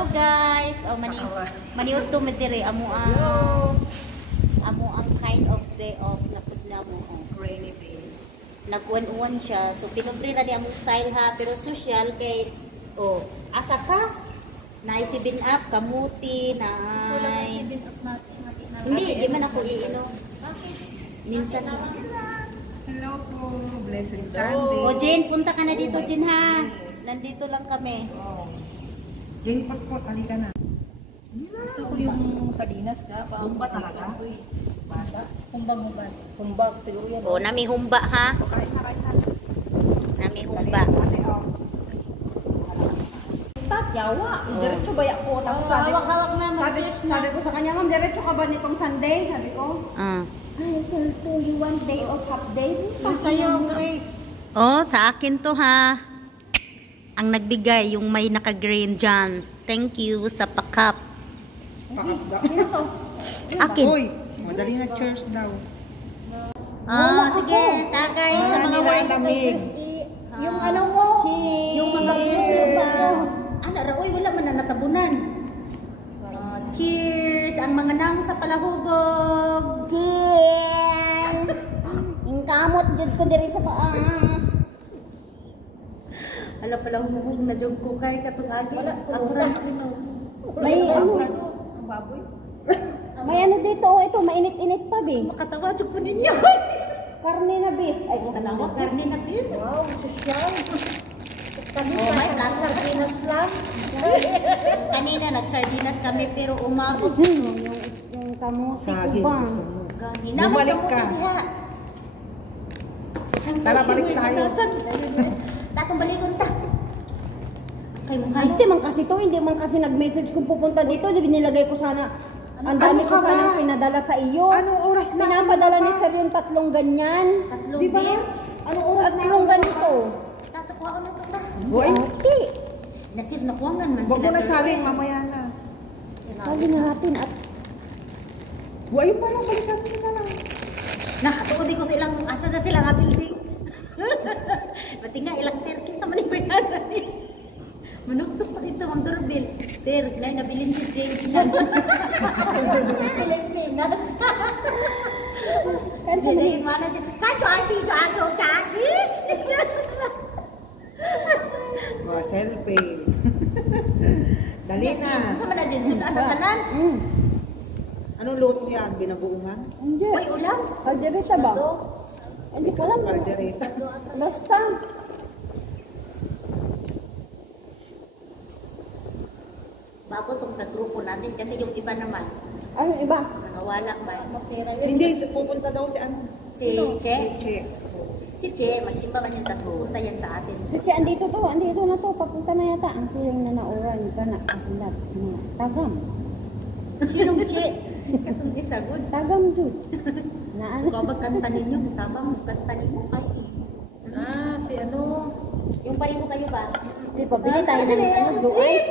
Hello guys. Oh maniud to medire amo ang kind of day off na pudna mo. Rainy day. Nagwan-uwan siya. So pinobre na di among style ha, pero social kay asa ka? Nay 7 up kamuti nay. Hindi, di man ako iinom. Bakit? Minsan na. Hello po. Blessed Sunday. O Jane, punta ka na dito Jane ha. Nandito lang kami. Jane, pot, halika na. Gusto ko yung sardinas ka. Humba talaga. Humbag, siguro yan. O, nami humba ha. Kain na. Nami humba. Stop, yawa. Diretso ba ko? Tapos hawak na. Sabi ko sa kanya, ma'am, diretso ka ba nitong Sunday? Sabi ko. Ay, to you one day or half day? Sa'yo, Grace. Oh, sa akin to ha. Ang nagbigay, yung may naka-green dyan. Thank you sa pakap. Akin. Uy, madali na church daw. Sige, tagay sa mga lamig. Yung ano mo, yung mga puso ba. Uy, wala man na natabunan. Cheers! Ang mga nang sa palahugog. Cheers! Yung kamot jud ko diri sa taas. Ala pala humubog na jog ko kay katong agi. Ako ra kinom. May ano? Baboy. May ano dito, ito mainit-init pa be. Makatawa jud ko ninyo. Karne na beef. Ay, Tanawa karne na beef. Wow, sosyal. May sardinas lang. Kanina nag-sardinas kami pero umabot yung kamusi ko ba? Bumalik ka. Tara, balik tayo. Tatong balikon ta. Ay, este man kasi to, hindi man kasi nag-message kung pupunta dito. Di nilagay ko sana, ang dami ko sana pinadala sa iyo. Anong oras na? Pinapadala ni Sir yung 3 ganyan. 3 Di ba? beef. Anong oras na? 3 ganito. Tatakuha ko na ito ta. Boy, Ate, Nasir na kuwangan man wag mo na sir. salin, mamaya na. sabi na natin at Boy, parang balikan mo na lang. Nakatuod ko sa ilang asa na sila nga building. Pati nga ilang circuit sa manibayana ni. Manuktok pa dito ang doorbell. Sir, nay nabilin si James na. Pilipinas. Jadi mana sih? Kacu. Mga selfie. Dali na. Sama na din sudah tanan. Anong luto yan? Binabuungan? hindi. Uy, ulam. Kaldereta ba? Hindi ko alam. Caldereta. Basta. Bago tong kagrupo natin kasi yung iba naman Ano iba? nakawala ba? Hindi, pupunta daw si ano? Si Che. Che. Si Che, magsimba man yung tas pupunta yan sa atin. Si Che, andito na to. Papunta na yata. Ang tuyong na nauran ka na. Kahilat na. Tagam. Sinong Che? Katong isagod. Tagam, Jud. Na ano? Ikaw magkanta ninyo, tabang magkanta ninyo. Ay, Si ano? yung pareho kayo ba? Di pa, bili tayo ng ano, blue ice.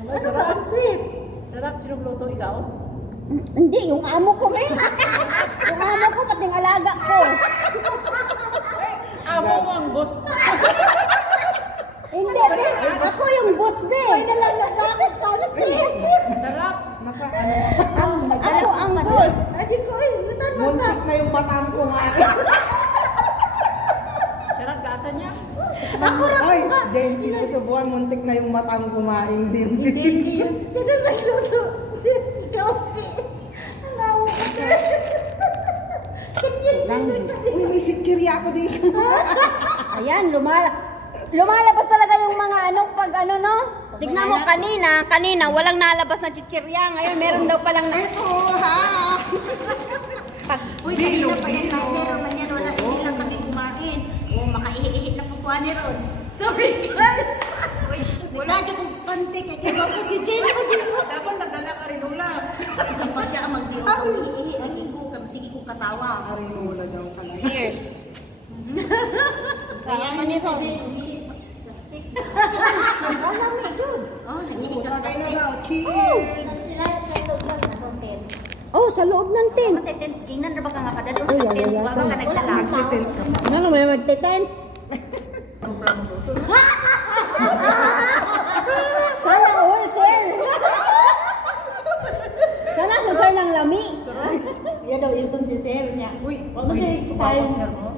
Ano to, ang sweet? Sarap, sinong luto ikaw? Hindi, yung amo ko, eh. Yung amo ko, pati yung alaga ko. Amo mo ang boss. Hindi, be. Ako yung boss, be. Ay, nalanakot pa. Sarap. Ako ang boss. Ay, di ko, gutan mo Muntik na yung batang ko nga. Sarap gasa niya. Ay, Jane, sinusubuan, muntik na yung matang kumain din. Hindi yun. Sino nagluto? Kauti. Ang awa ko, sir. Ganyan lang. Uy, may sikirya ako dito. Ayan, lumalabas talaga yung mga ano, pag ano, no? Tignan mo, kanina, walang nalabas na chichirya. Ngayon, meron daw palang na. Uy, kanina pa yan. Meron man yan. Wala, hindi lang kami kumain. O, makaihi-ihi na pukuha ni Ron. Sorry, guys. Uy, nagdadyo kong pantik. Kaya ko si Jenny. Dapat nagdala ka rin ula. Pag siya ang magdiyo ko, ihi-ihi. Naging ko, sige kong katawa. Arinola daw pala. Cheers. Kaya nga niya sabi, umihi sa plastic. Malamig, dude. Oh, nag-ihi ka Bakay na plastic. daw. Cheers! Oh, sa loob ng tent. Tingnan na ba ka nga pa doon? Uy, wala Baka ka nagdala. Nagsitent ka pa. Ano, may magte-tent? Sana all. Yan daw, yung si sir niya. Uy, ano siya? Kumakas sir mo.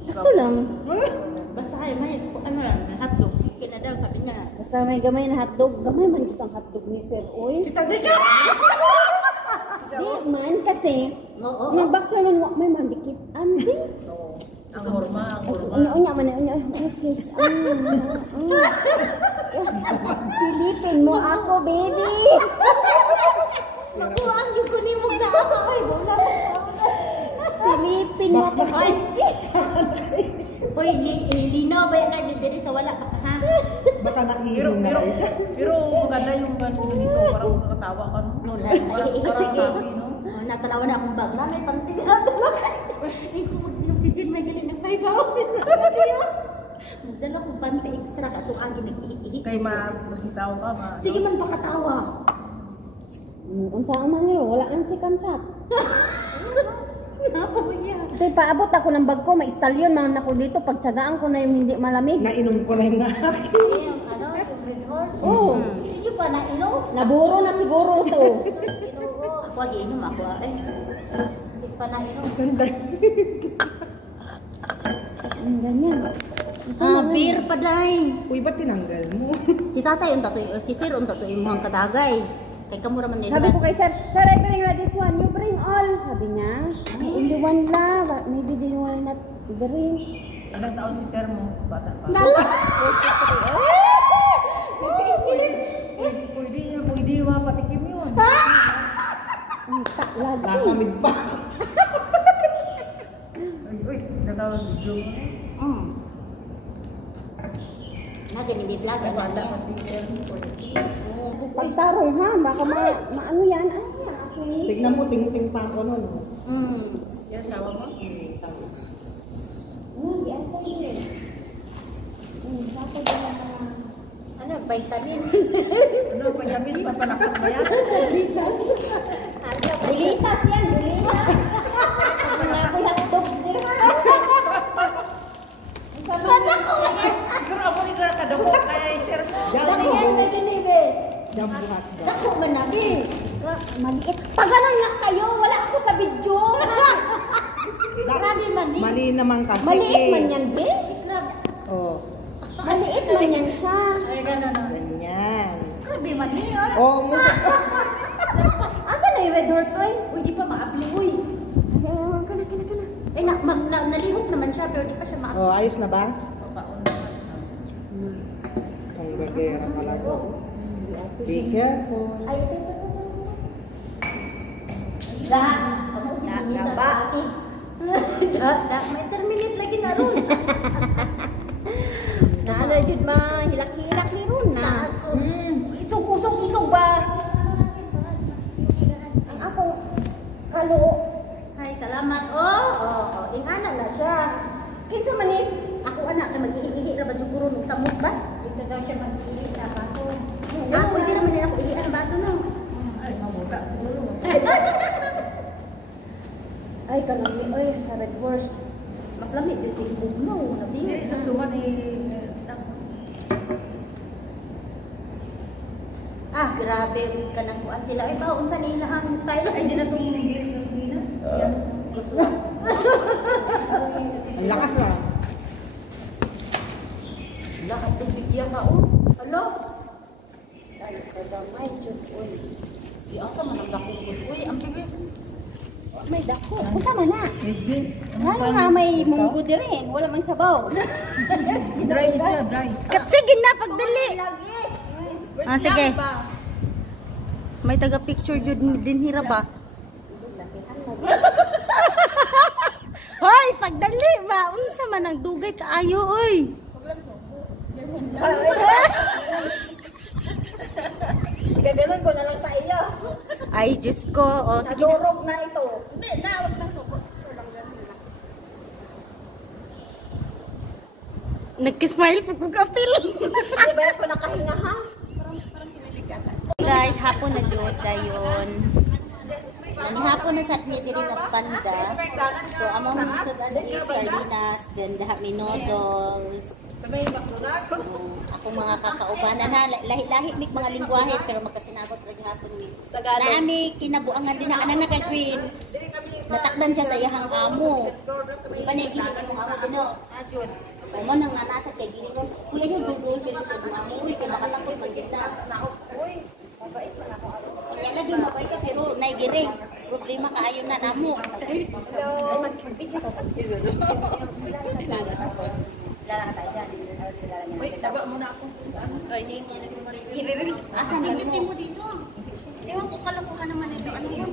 Sakto lang. Basta kayo, may, ano lang, hotdog. Kina daw, sabi niya. Basta may gamay na hotdog. Gamay man dito ang hotdog ni Sir Oy. Kita di ka! Di man kasi, Oo. nag-boxer man may mandikit. Andi. Ang horma, ang horma. Unya man, unya. Kiss. Silipin mo ako, baby. Mabuang yung kunimog na ako. Ay, bola. Silipin mo ako. Uy, lino ba yung kanya diri sa wala baka ha? Baka naiinom na kayo. Pero maganda yung ganito dito, parang kakatawa ka. No, Parang sabi, no? natalawa na akong bag. Nanay, panty na natalawa. Ay, kung magdinom si Jen, may galing ng 5 hours. Magdala kong panty extra ka itong agi nag-iihi. Kay masisaw ka, ma. Sige man pakatawa. Unsa ang maniro, wala nang second shot. Kaya paabot ako ng bag ko, may istalyon man ako dito, pagtsagaan ko na yung hindi malamig. Nainom ko na yung akin. Yung ano, yung green horse. Oo. Sige pa na ino. Naburo na siguro to. Ako agi inom ako eh. Hindi pa na ino. Sanday. Ganyan. Beer pa day. Uy, ba't tinanggal mo? Si tatay yung tatoy, si sir yung tatoy yung mga kadagay. Kay kamura man nila. Sabi ko kay Sir, Sir, I bring this one, you bring all. Sabi niya, only one la, maybe they will not bring. Ilang taon si sir mo? Bata pa. Pwede mapatikim yun. Ang taklag. Nasa mid pa. Uy, natawag video mo. Nagin hindi vlog Ay, ang bata bata. pa si sir. Pagtarong ha, baka maano yan. Ano yan? Actually. Tignan mo, ting-ting pa ako nun. Yan, sawa mo? Di ata yun. Dapat din na Ano, vitamins. Ano, vitamins pa panakas na yan? bulitas yan, bulitas. Mga ko hotdog din. Siguro ako ni Gara kadamo kay sir mo. Ano yan na ginibe? Jumbo hot dog. Dako man na di. Maliit. Pag ganun nga kayo, wala ako sa video. Grabe man ni. Mali naman kasi. Maliit man yan, be. Grabe. Oh, Maliit man yan siya. Ay, gano'n na. ganyan. Grabe man ni. Ay. Oh, musa. Asa na yung red horse, oy? Uy, di pa maapli. Uy. Kana. Eh, nalihok naman siya pero di pa siya maapli. Oh, ayos na ba? Papaon naman. Ang gagera pala to. Be careful. Ay, Da. Kamu di ba? Da, may terminate lagi na ron. Naala jud ma hilak-hilak ni ron na. Ako. Isog ba? Ang ako kalo. Ay, salamat. Oh. Ingana na siya. Kinsa manis? Ako anak sa mag-iihi ra ba siguro ng samot ba? Dito daw siya mag-iihi sa baso. Pwede naman nila ako ihihan ang baso no. Ay, mabuta siguro. Ay kanami oy sa red horse. Mas lamig jud kay bugnaw na Hindi, biyo. sumsuman Grabe kanang kuan sila ay baon sa nila ang style. Ay, di na itong beers na sumina. Yan. Ang lakas lang. Lahat ng bigyan ka oh. Hello? Ay kagamay jud oy. Asa man ang dako gud. Uy, ang bibi. May dako. Unsa man na? May beers. Ano nga may munggo rin, wala mang sabaw. Dry siya, dry. Sige na pagdali. Sige. May taga-picture jud din hira ba? Hoy, pagdali ba? Unsa man ang dugay kaayo oy? Gaganon ko na lang sa iyo. Ay, Diyos ko. O, sige na. Nadurog na ito. Hindi, na. Huwag nang suko. Nagkismile po ko kapil. Di ba ako nakahinga ha? Guys, hapon na jud dayon. Nanihapon na sa atin diri nga panda. So, among sa is sardinas, then lahat may noodles. Ako mga kakaubanan ha, lahi-lahi mig mga lingwahe pero magkasinabot ra gihapon mi. Naami kinabuangan din na anan na kay Green. Dili kami natakdan siya sa iyang amo. Di ba nagiling ang amo dino? O mo nang nanasa kay giling ko. Kuya yung dudol pero sa amo, uy, kaya makatapos man gitna. Uy, mabait man ako. Kaya na di mabay ka pero naigiring. Problema kaayo na namo. Uy, taba mo na ako. Asan yung mo dito? Ewan ko kalokohan naman ito. Ano yun?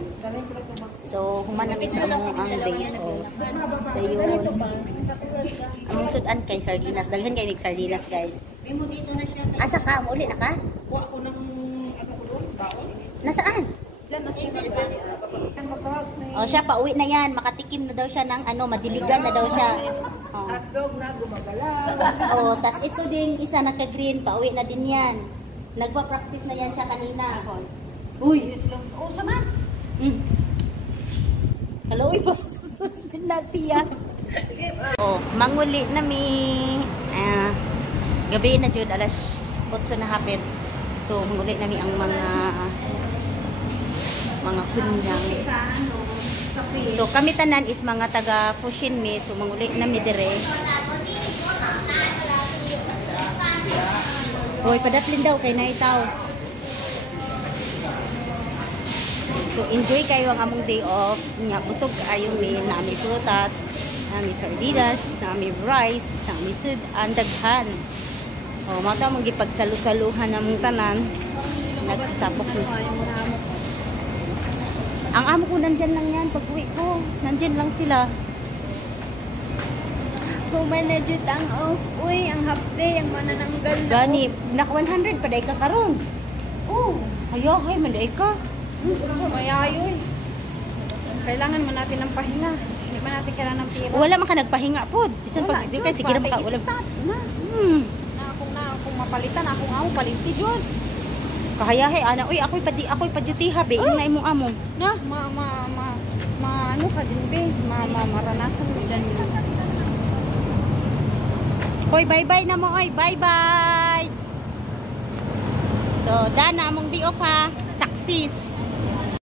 So, humanapis na mo ang day ko. Dayon. Among sudan kay sardinas. Daghan kay nig sardinas, guys. May mo dito na siya. Asa ka? Muli na ka? Kuha ko ng ano ko doon, baon. Nasaan? Yan na siya. O siya, pauwi na yan. Makatikim na daw siya ng ano, madiligan na daw siya. O. Hotdog na gumagalaw. O, tas ito din, isa nagka-green, pauwi na din yan. Nagpa-practice na yan siya kanina. Uy! Oh, sama. Hello, iba. Sila siya. O, manguli na mi. Gabi na jud, alas 8 na hapit. So, manguli na mi ang mga kunyang. So, kami tanan is mga taga Fushin mi. So, manguli na mi dire. Hoy, padatlin daw kay naitaw. So, enjoy kayo ang among day off. Nga, busog kayo mi. Nami prutas, nami sardinas, nami rice, nami sud, ang daghan. O, mata mong gipagsalu-saluhan namong tanan. Nagtapok mo. Ang amo ko nandyan lang yan. Pag-uwi ko, nandyan lang sila. Humanadjut ang off. Uy, ang hapde, ang manananggal na Gani, nak 100 paday ka karon. Oh, ayaw, manday ka. Mayayoy. Kailangan man natin ng pahinga. Hindi man natin kailangan ng pira. Wala man ka nagpahinga po. Bisan pag di ka, sige na maka. Wala. Na akong mapalitan, akong amo palinti yun. Kahayahe, ana, uy, ako'y pa-duty ha, be. Yung na imong amo. Na, ano ka din, be. Maranasan mo dyan yun. Hoy, bye-bye na mo, oy. Bye-bye. So, dana among di off ha. Success.